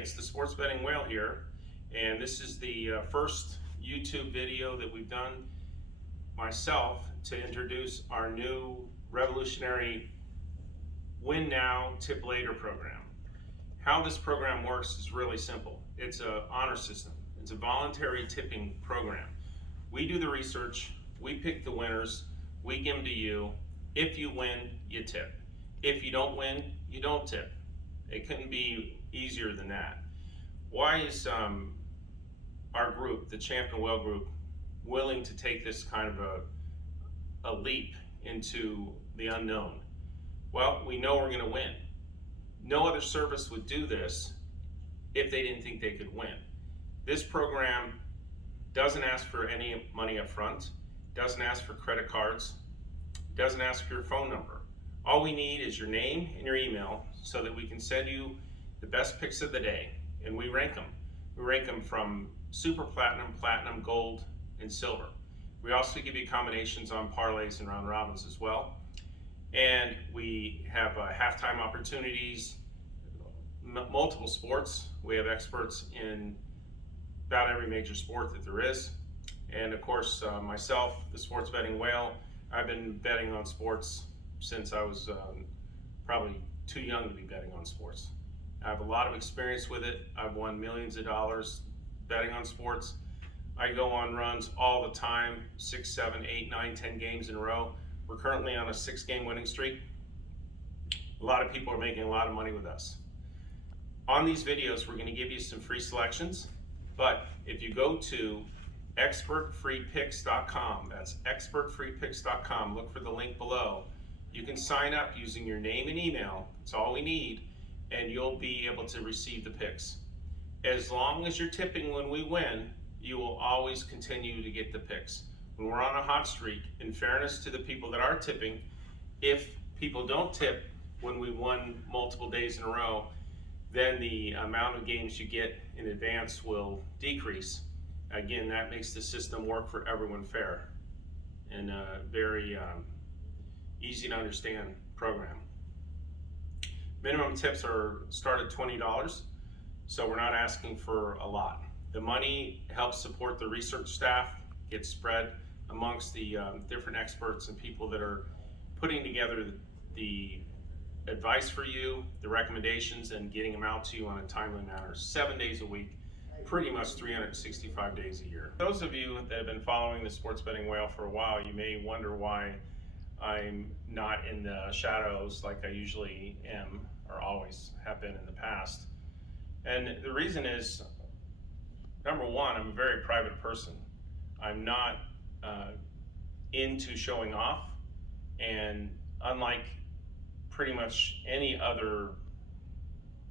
it's the Sports Betting Whale here, and this is the first YouTube video that we've done myself to introduce our new revolutionary Win Now, Tip Later program. How this program works is really simple. It's an honor system. It's a voluntary tipping program. We do the research, we pick the winners, we give them to you. If you win, you tip. If you don't win, you don't tip. It couldn't be easier than that. Why is our group, the Champion Whale Group, willing to take this kind of a leap into the unknown? Well, we know we're going to win. No other service would do this if they didn't think they could win. This program doesn't ask for any money up front, doesn't ask for credit cards, doesn't ask for your phone number. All we need is your name and your email so that we can send you the best picks of the day, and we rank them. We rank them from super platinum, platinum, gold, and silver. We also give you combinations on parlays and round robins as well. And we have halftime opportunities, multiple sports. We have experts in about every major sport that there is. And of course, myself, the Sports Betting Whale, I've been betting on sports since I was probably too young to be betting on sports. I have a lot of experience with it. I've won millions of dollars betting on sports. I go on runs all the time, 6, 7, 8, 9, 10 games in a row. We're currently on a 6-game winning streak. A lot of people are making a lot of money with us. On these videos, we're going to give you some free selections, but if you go to expertfreepicks.com, that's expertfreepicks.com, look for the link below. You can sign up using your name and email, that's all we need, and you'll be able to receive the picks. As long as you're tipping when we win, you will always continue to get the picks. When we're on a hot streak, in fairness to the people that are tipping, if people don't tip when we won multiple days in a row, then the amount of games you get in advance will decrease. Again, that makes the system work for everyone fair and a very easy to understand program. Minimum tips start at $20, so we're not asking for a lot. The money helps support the research staff, gets spread amongst the different experts and people that are putting together the advice for you, the recommendations, and getting them out to you on a timely manner, 7 days a week, pretty much 365 days a year. Those of you that have been following the Sports Betting Whale for a while, you may wonder why I'm not in the shadows like I usually am or always have been in the past. And the reason is, number one, I'm a very private person. I'm not into showing off, and unlike pretty much any other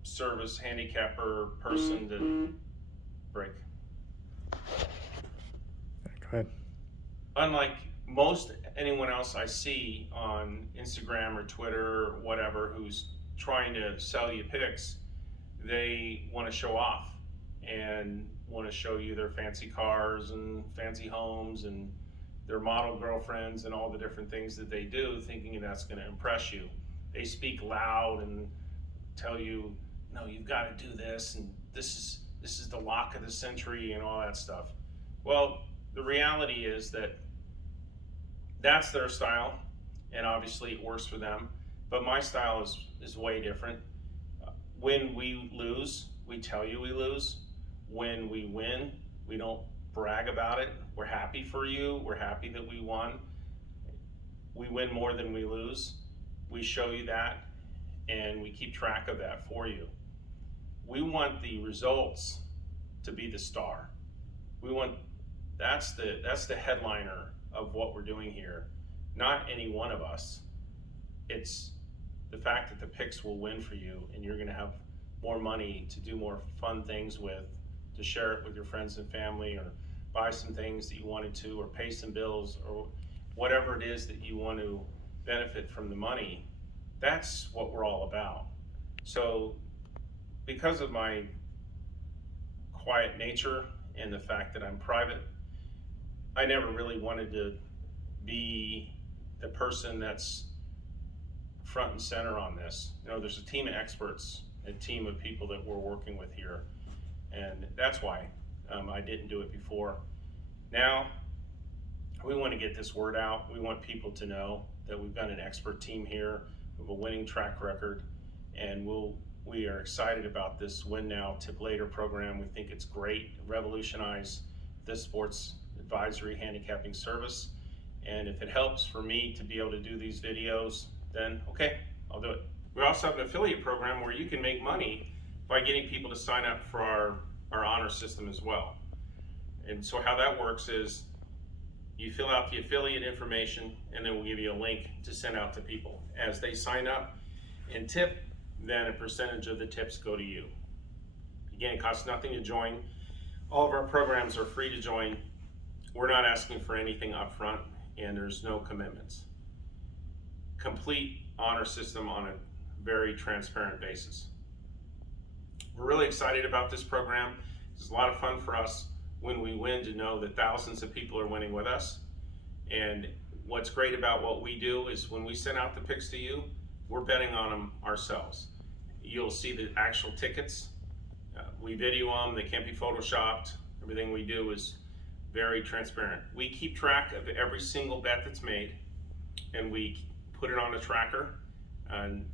service handicapper person that break. Go ahead. Unlike most anyone else I see on Instagram or Twitter or whatever who's trying to sell you picks, they want to show off and want to show you their fancy cars and fancy homes and their model girlfriends and all the different things that they do, thinking that's going to impress you. They speak loud and tell you, no, you've got to do this, and this is the lock of the century and all that stuff. Well, the reality is that that's their style, and obviously it works for them, but my style is way different. When we lose, we tell you we lose. When we win, we don't brag about it. We're happy for you. We're happy that we won. We win more than we lose. We show you that, and we keep track of that for you. We want the results to be the star. That's the headliner of what we're doing here. Not any one of us. It's the fact that the picks will win for you, and you're going to have more money to do more fun things with, to share it with your friends and family, or buy some things that you wanted to, or pay some bills, or whatever it is that you want to benefit from the money. That's what we're all about. So because of my quiet nature and the fact that I'm private, I never really wanted to be the person that's front and center on this. You know, there's a team of experts a team of people that we're working with here, and that's why I didn't do it before. Now, we want to get this word out. We want people to know that we've got an expert team here, we have a winning track record, and we are excited about this Win Now, Tip Later program. We think it's great, revolutionize this sports advisory handicapping service. And if it helps for me to be able to do these videos, then okay, I'll do it. We also have an affiliate program where you can make money by getting people to sign up for our honor system as well. And so how that works is you fill out the affiliate information, and then we'll give you a link to send out to people. As they sign up and tip, then a percentage of the tips go to you. Again, it costs nothing to join. All of our programs are free to join. We're not asking for anything up front, and there's no commitments. Complete honor system on a very transparent basis. We're really excited about this program. It's a lot of fun for us when we win to know that thousands of people are winning with us. And what's great about what we do is when we send out the picks to you, we're betting on them ourselves. You'll see the actual tickets. We video them, they can't be photoshopped. Everything we do is very transparent. We keep track of every single bet that's made, and we put it on a tracker, and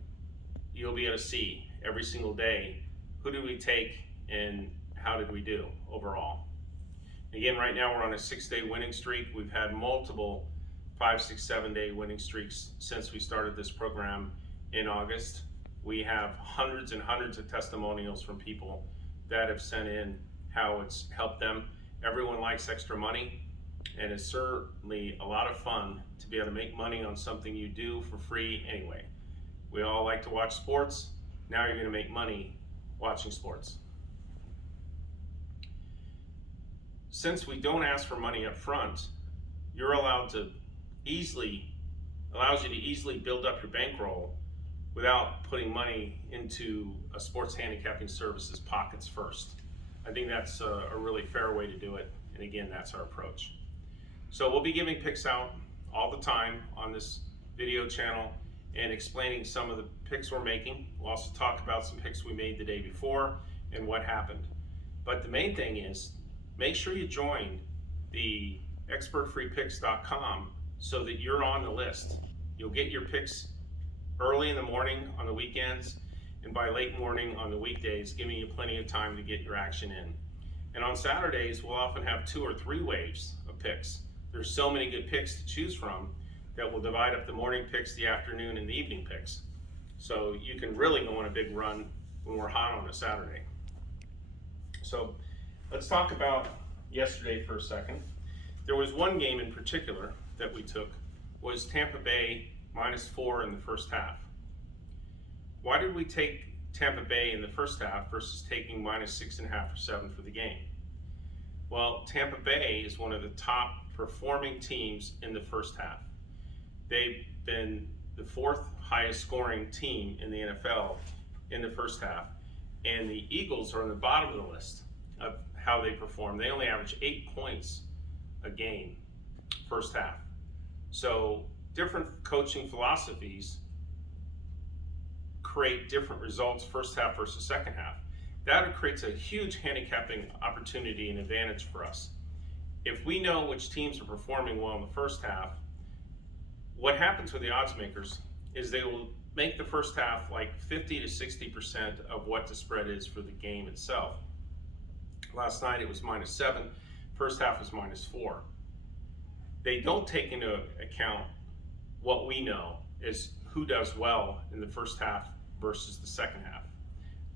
you'll be able to see every single day who did we take and how did we do overall. Again, right now we're on a 6-day winning streak. We've had multiple 5, 6, 7-day winning streaks since we started this program in August. We have hundreds and hundreds of testimonials from people that have sent in how it's helped them. Everyone likes extra money, and it's certainly a lot of fun to be able to make money on something you do for free anyway. We all like to watch sports. Now you're going to make money watching sports. Since we don't ask for money up front, you're allowed to allows you to easily build up your bankroll without putting money into a sports handicapping service's pockets first. I think that's a really fair way to do it, and again, that's our approach. So we'll be giving picks out all the time on this video channel and explaining some of the picks we're making. We'll also talk about some picks we made the day before and what happened. But the main thing is, make sure you join the expertfreepicks.com so that you're on the list. You'll get your picks early in the morning on the weekends and by late morning on the weekdays, giving you plenty of time to get your action in. And on Saturdays, we'll often have 2 or 3 waves of picks. There's so many good picks to choose from that we'll divide up the morning picks, the afternoon, and the evening picks. So you can really go on a big run when we're hot on a Saturday. So let's talk about yesterday for a second. There was one game in particular that we took, was Tampa Bay -4 in the first half. Why did we take Tampa Bay in the first half versus taking -6.5 or 7 for the game? Well, Tampa Bay is one of the top performing teams in the first half. They've been the 4th highest scoring team in the NFL in the first half, and the Eagles are on the bottom of the list of how they perform. They only average 8 points a game first half. So different coaching philosophies create different results first half versus second half. That creates a huge handicapping opportunity and advantage for us. If we know which teams are performing well in the first half, what happens with the odds makers is they will make the first half like 50 to 60% of what the spread is for the game itself. Last night it was -7, first half was -4. They don't take into account what we know is who does well in the first half versus the second half.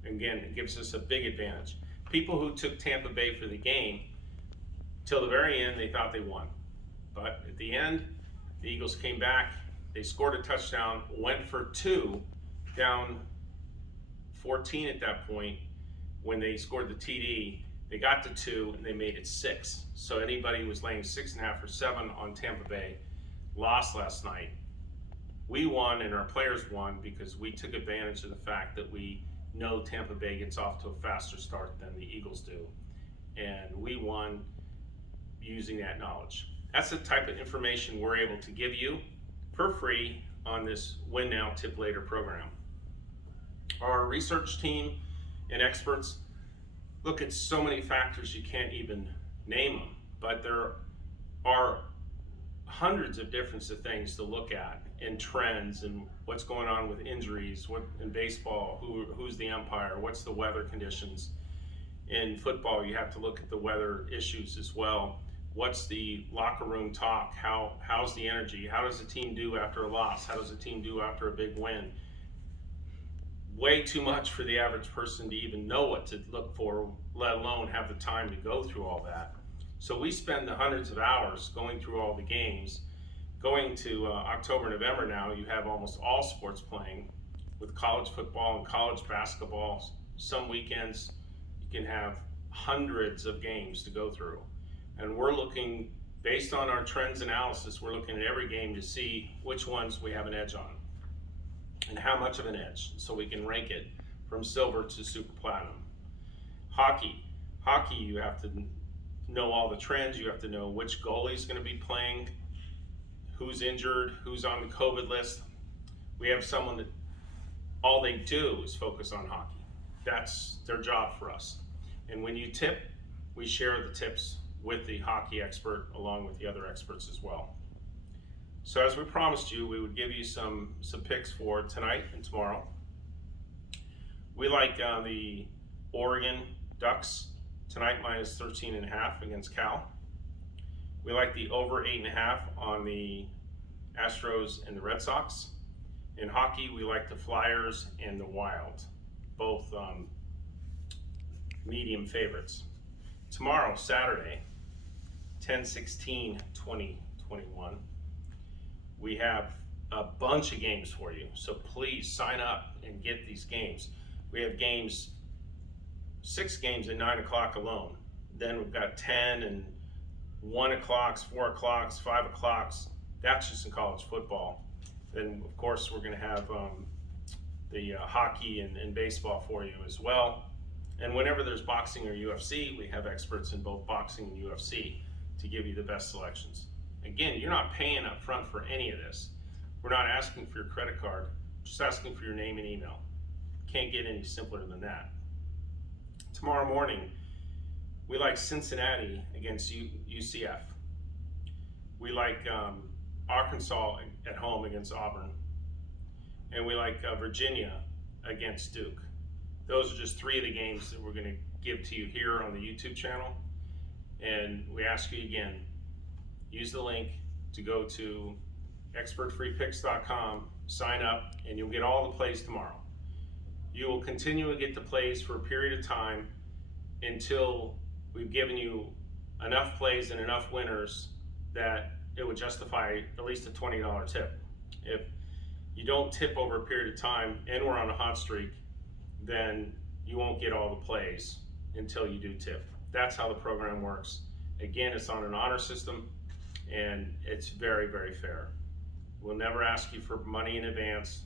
Again, it gives us a big advantage. People who took Tampa Bay for the game, till the very end, they thought they won. But at the end, the Eagles came back, they scored a touchdown, went for 2, down 14 at that point when they scored the TD. They got to 2 and they made it 6. So anybody who was laying 6.5 or 7 on Tampa Bay lost last night. We won and our players won because we took advantage of the fact that we know Tampa Bay gets off to a faster start than the Eagles do. And we won using that knowledge. That's the type of information we're able to give you for free on this Win Now, Tip Later program. Our research team and experts look at so many factors you can't even name them, but there are hundreds of different things to look at, and trends, and what's going on with injuries, what in baseball, who's the umpire, what's the weather conditions. In football, you have to look at the weather issues as well. What's the locker room talk? How's the energy? How does the team do after a loss? How does the team do after a big win? Way too much for the average person to even know what to look for, let alone have the time to go through all that. So we spend the hundreds of hours going through all the games. Going to October, November now, you have almost all sports playing, with college football and college basketball. Some weekends you can have hundreds of games to go through. And we're looking, based on our trends analysis, we're looking at every game to see which ones we have an edge on and how much of an edge, so we can rank it from silver to super platinum. Hockey, you have to know all the trends. You have to know which goalie is going to be playing, who's injured, who's on the COVID list. We have someone that all they do is focus on hockey. That's their job for us. And when you tip, we share the tips with the hockey expert along with the other experts as well. So as we promised you, we would give you some picks for tonight and tomorrow. We like the Oregon Ducks tonight minus 13.5 against Cal. We like the over 8.5 on the Astros and the Red Sox. In hockey, we like the Flyers and the Wild, both medium favorites. Tomorrow, Saturday, 10/16/2021. We have a bunch of games for you, so please sign up and get these games. We have 6 games at 9 o'clock alone. Then we've got 10 and 1 o'clocks, 4 o'clocks, 5 o'clocks. That's just in college football. Then of course we're going to have the hockey and baseball for you as well. And whenever there's boxing or UFC, we have experts in both boxing and UFC to give you the best selections. Again, you're not paying up front for any of this. We're not asking for your credit card, just asking for your name and email. Can't get any simpler than that. Tomorrow morning, we like Cincinnati against UCF. We like Arkansas at home against Auburn. And we like Virginia against Duke. Those are just 3 of the games that we're going to give to you here on the YouTube channel. And we ask you again, use the link to go to expertfreepicks.com, sign up, and you'll get all the plays tomorrow. You will continue to get the plays for a period of time until we've given you enough plays and enough winners that it would justify at least a $20 tip. If you don't tip over a period of time and we're on a hot streak, then you won't get all the plays until you do tip. That's how the program works. Again, it's on an honor system, and it's very, very fair. We'll never ask you for money in advance,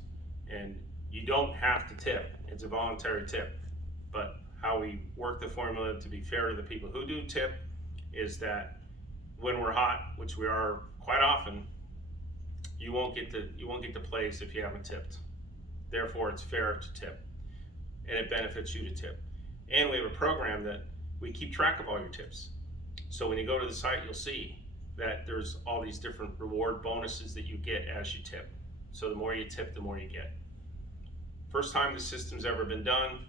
and you don't have to tip. It's a voluntary tip. But how we work the formula to be fair to the people who do tip is that when we're hot, which we are quite often, you won't get the plays if you haven't tipped. Therefore, it's fair to tip, and it benefits you to tip. And we have a program that we keep track of all your tips. So when you go to the site, you'll see that there's all these different reward bonuses that you get as you tip. So the more you tip, the more you get. First time the system's ever been done,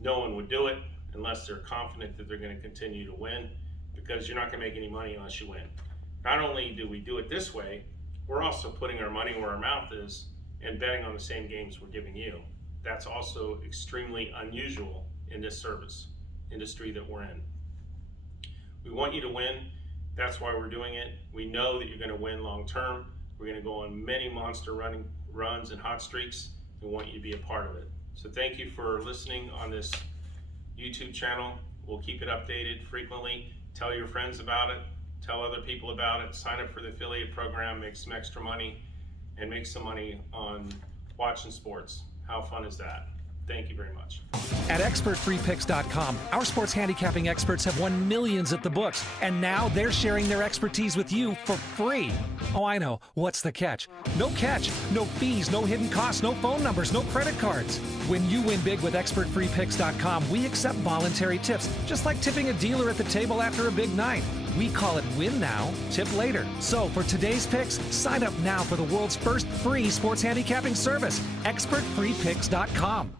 no one would do it unless they're confident that they're going to continue to win, because you're not going to make any money unless you win. Not only do we do it this way, we're also putting our money where our mouth is and betting on the same games we're giving you. That's also extremely unusual in this service industry that we're in. We want you to win. That's why we're doing it. We know that you're going to win long term. We're going to go on many monster runs and hot streaks. We want you to be a part of it. So thank you for listening on this YouTube channel. We'll keep it updated frequently. Tell your friends about it. Tell other people about it. Sign up for the affiliate program. Make some extra money and make some money on watching sports. How fun is that? Thank you very much. At expertfreepicks.com, our sports handicapping experts have won millions at the books, and now they're sharing their expertise with you for free. Oh, I know. What's the catch? No catch, no fees, no hidden costs, no phone numbers, no credit cards. When you win big with expertfreepicks.com, we accept voluntary tips, just like tipping a dealer at the table after a big night. We call it win now, tip later. So for today's picks, sign up now for the world's first free sports handicapping service, expertfreepicks.com.